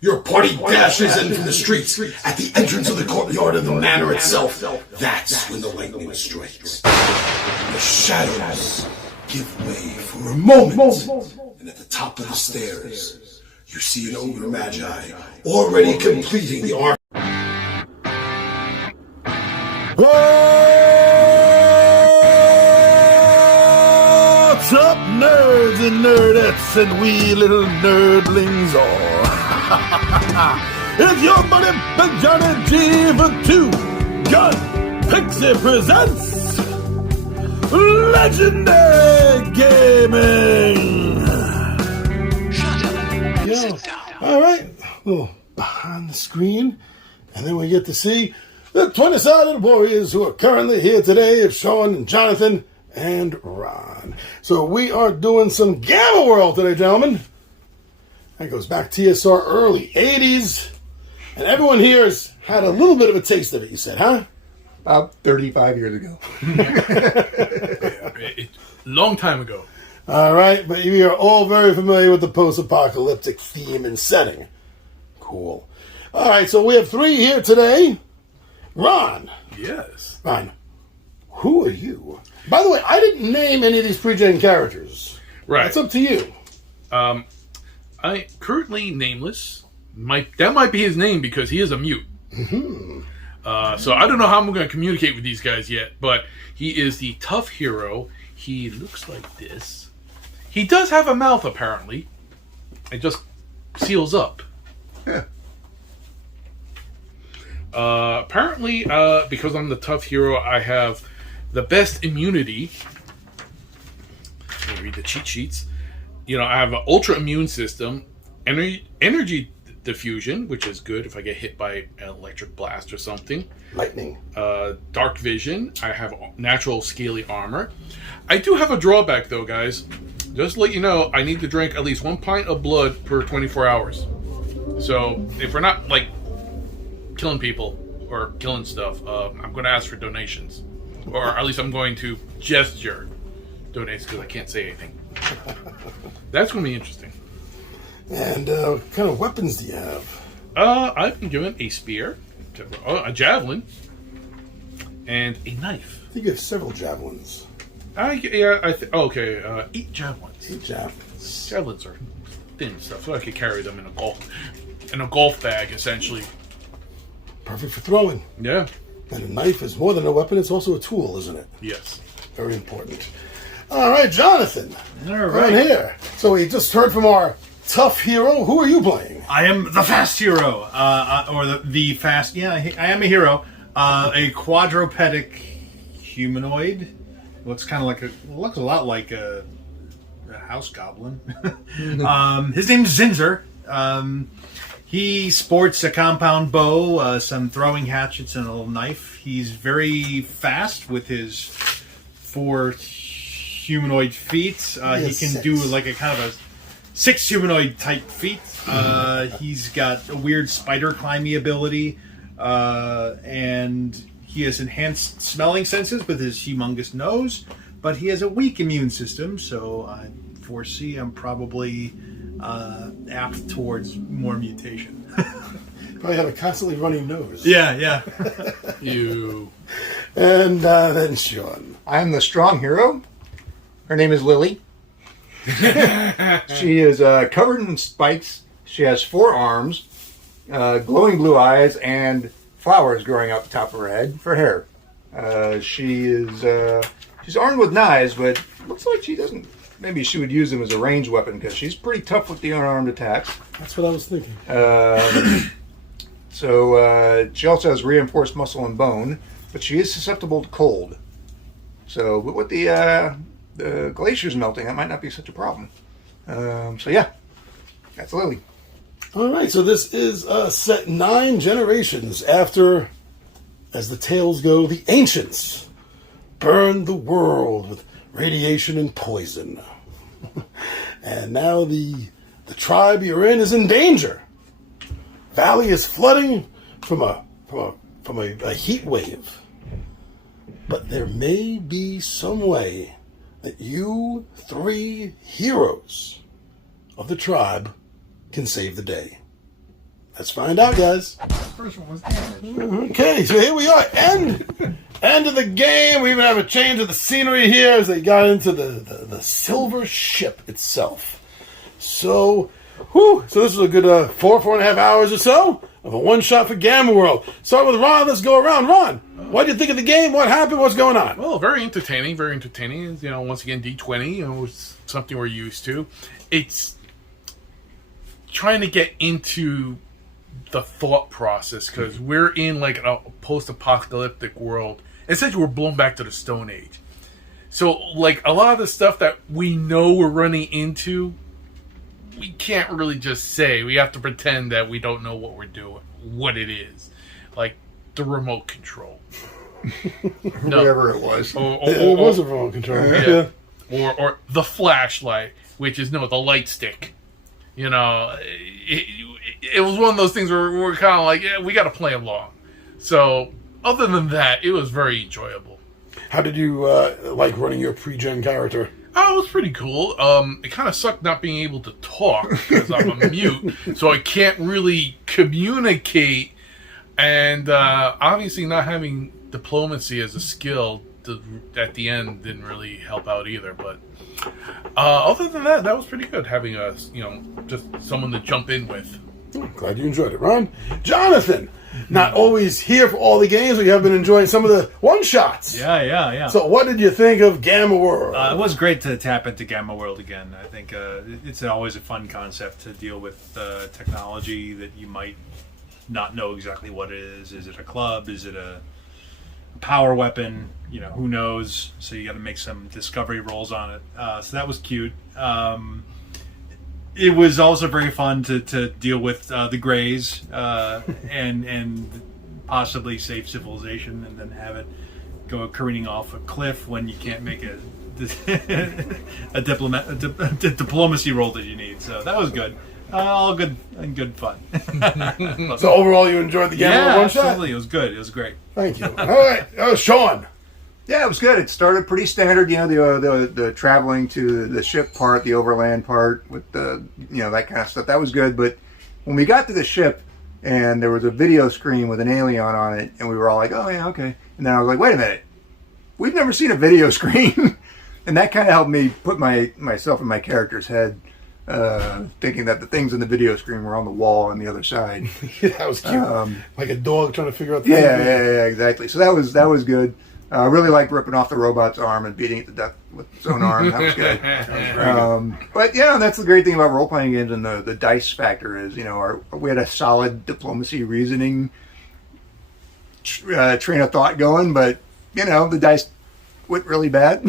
Your party dashes in from the streets at the entrance of the courtyard of the manor itself. That's when the lightning strikes. The shadows give way for a moment. And at the top of the stairs, you see an ogre magi already completing the arc. What's up, nerds and nerdettes and wee little nerdlings all? It's your buddy Big Johnny G for Two Gun Pixie presents Legendary Gaming. Shut up. Sit down. All right, a little behind the screen, and then we get to see the 20-sided warriors who are currently here today of Sean and Jonathan and Ron. So we are doing some Gamma World today, gentlemen. That goes back TSR early 80s. And everyone here has had a little bit of a taste of it, you said, huh? About 35 years ago. Long time ago. All right, but we are all very familiar with the post-apocalyptic theme and setting. Cool. All right, so we have three here today. Ron. Yes. Ron, who are you? By the way, I didn't name any of these pre-gen characters. Right. That's up to you. I currently nameless. That might be his name because he is a mute. Mm-hmm. So I don't know how I'm going to communicate with these guys yet, but he is the tough hero. He looks like this. He does have a mouth, apparently. It just seals up. Yeah. Apparently, because I'm the tough hero, I have the best immunity. Let me read the cheat sheets. I have an ultra immune system, energy diffusion, which is good if I get hit by an electric blast or something. Lightning. Dark vision. I have natural scaly armor. I do have a drawback, though, guys. Just to let you know, I need to drink at least 1 pint of blood per 24 hours. So, if we're not, killing people or killing stuff, I'm going to ask for donations. Or at least I'm going to gesture donations because I can't say anything. That's going to be interesting. And what kind of weapons do you have? I've been given a spear, a javelin, and a knife. I think you have several javelins. Okay, 8 javelins. 8 javelins. Javelins are thin stuff, so I could carry them in a golf bag, essentially. Perfect for throwing. Yeah. And a knife is more than a weapon, it's also a tool, isn't it? Yes. Very important. All right, Jonathan. All Right right. here. So we just heard from our tough hero. Who are you playing? I am the fast hero, or the fast. Yeah, I am a hero. A quadrupedic humanoid. Looks kind of looks a lot like a house goblin. His name's Zinzer. He sports a compound bow, some throwing hatchets, and a little knife. He's very fast with his 4 humanoid feet. He can do a kind of a 6 humanoid type feet. He's got a weird spider climbing ability, and he has enhanced smelling senses with his humongous nose. But he has a weak immune system, so I foresee I'm probably apt towards more mutation. Probably have a constantly running nose. Yeah. You. And then Sean. I am the strong hero. Her name is Lily. She is covered in spikes. She has 4 arms, glowing blue eyes, and flowers growing up the top of her head for hair. She's armed with knives, but looks like she doesn't. Maybe she would use them as a ranged weapon because she's pretty tough with the unarmed attacks. That's what I was thinking. So she also has reinforced muscle and bone, but she is susceptible to cold. So, but with the glaciers melting, that might not be such a problem. So yeah, that's Lily. All right, so this is set 9 generations after, as the tales go, the ancients burned the world with radiation and poison. And now the tribe you're in is in danger. Valley is flooding from a heat wave. But there may be some way that you 3 heroes of the tribe can save the day. Let's find out, guys. First one was damaged. Okay, so here we are. End of the game. We even have a change of the scenery here as they got into the silver ship itself. So, so this is a good 4.5 hours or so of a one-shot for Gamma World. Start with Ron. Let's go around. Ron, what do you think of the game? What happened? What's going on? Well, very entertaining. Very entertaining. You know, once again, D20. It's something we're used to. It's trying to get into the thought process because we're in like a post-apocalyptic world. Essentially, we're blown back to the Stone Age. So, like a lot of the stuff that we know we're running into, we can't really just say. We have to pretend that we don't know what we're doing, what it is, like the remote control. Whatever it was. It was a remote control. Yeah. Or the flashlight, which is the light stick. You know, it was one of those things where we're kind of like, yeah, we got to play along. So, other than that, it was very enjoyable. How did you like running your pre-gen character? Oh, it was pretty cool. It kind of sucked not being able to talk because I'm a mute, so I can't really communicate. And obviously, not having diplomacy as a skill at the end didn't really help out either. But other than that, that was pretty good having just someone to jump in with. Glad you enjoyed it, Ron. Jonathan, not always here for all the games, but you have been enjoying some of the one-shots. Yeah. So what did you think of Gamma World? It was great to tap into Gamma World again. I think it's always a fun concept to deal with technology that you might not know exactly what it is. Is it a club? Is it a power weapon? You know, who knows? So you got to make some discovery rolls on it. So that was cute. It was also very fun to deal with the Greys and possibly save civilization and then have it go careening off a cliff when you can't make a diplomacy roll that you need. So that was good. All good and good fun. So overall, you enjoyed the Gamma World one-shot? Absolutely. It was good. It was great. Thank you. All right, Sean. Yeah, it was good. It started pretty standard, the traveling to the ship part, the overland part with the, that kind of stuff. That was good. But when we got to the ship and there was a video screen with an alien on it, and we were all like, oh, yeah, okay. And then I was like, wait a minute. We've never seen a video screen. And that kind of helped me put myself in my character's head, thinking that the things in the video screen were on the wall on the other side. That was cute. Like a dog trying to figure out the Yeah, exactly. So that was good. I really liked ripping off the robot's arm and beating it to death with its own arm. That was good. But that's the great thing about role-playing games and the dice factor is, we had a solid diplomacy reasoning train of thought going, but, the dice went really bad.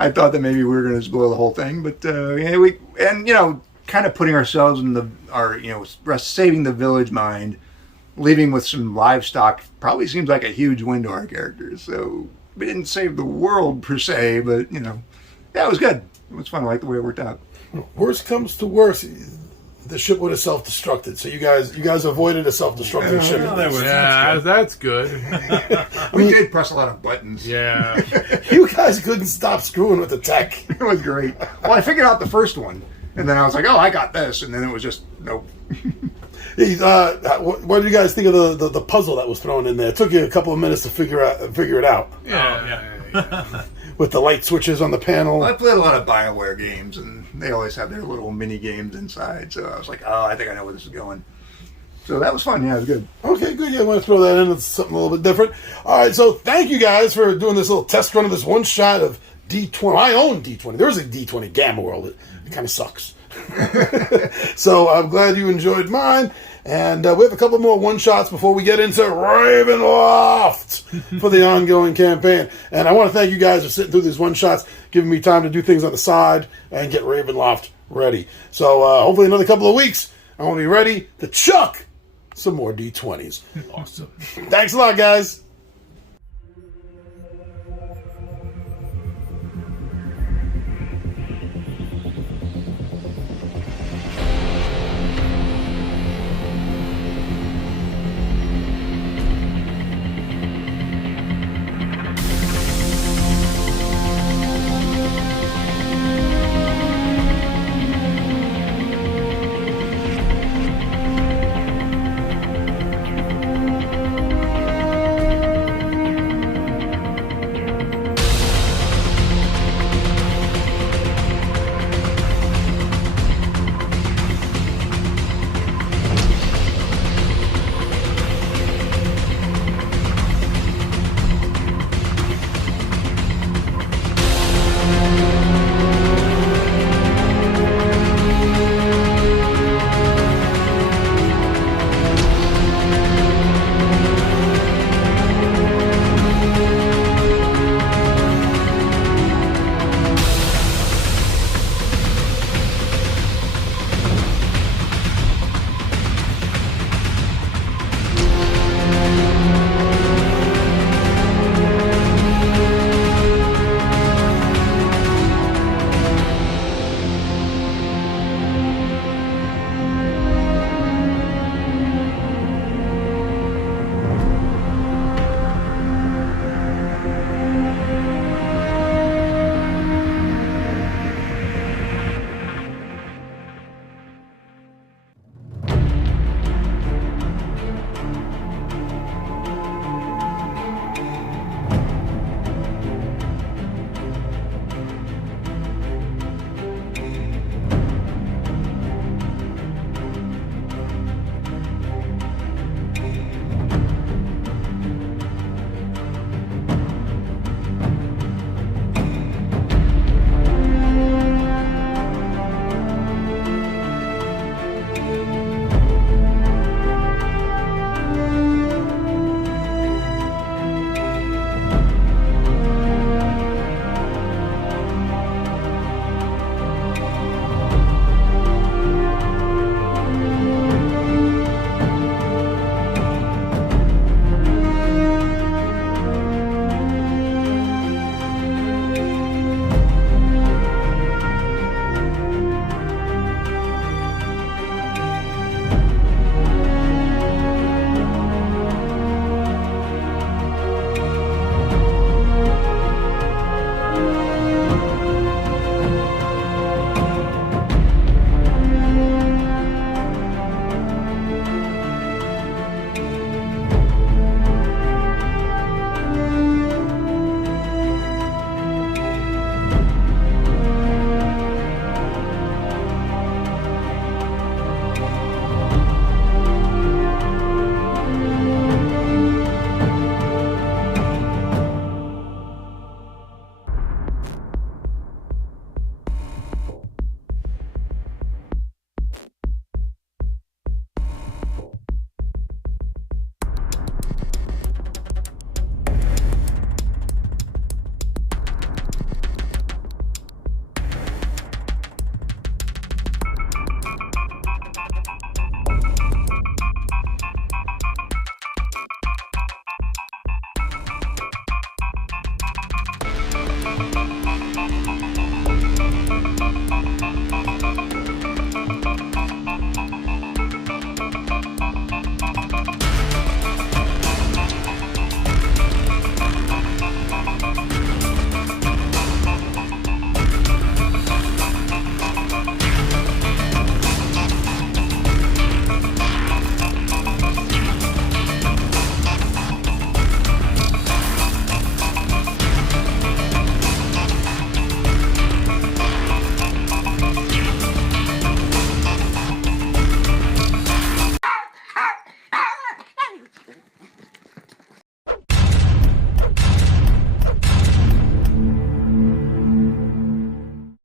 I thought that maybe we were going to just blow the whole thing, but kind of putting ourselves in saving the village mind, leaving with some livestock probably seems like a huge win to our characters. So we didn't save the world per se, but it was good. It was fun. I like the way it worked out. Worst comes to worst, the ship would have self-destructed. So you guys avoided a self-destructing ship. That's good. We did press a lot of buttons. Yeah. You guys couldn't stop screwing with the tech. It was great. Well, I figured out the first one, and then I was like, oh, I got this, and then it was just nope. What did you guys think of the puzzle that was thrown in there? It took you a couple of minutes to figure it out. Yeah. With the light switches on the panel. Well, I played a lot of BioWare games, and they always have their little mini games inside. So I was like, oh, I think I know where this is going. So that was fun. Yeah, it was good. Okay, good. Yeah, I want to throw that in. It's something a little bit different. All right, so thank you guys for doing this little test run of this one shot of D20. I own D20. There was a D20 Gamma World. It kind of sucks. So I'm glad you enjoyed mine. And we have a couple more one-shots before we get into Ravenloft for the ongoing campaign. And I want to thank you guys for sitting through these one-shots, giving me time to do things on the side and get Ravenloft ready. So hopefully another couple of weeks, I want to be ready to chuck some more D20s. Awesome. Thanks a lot, guys.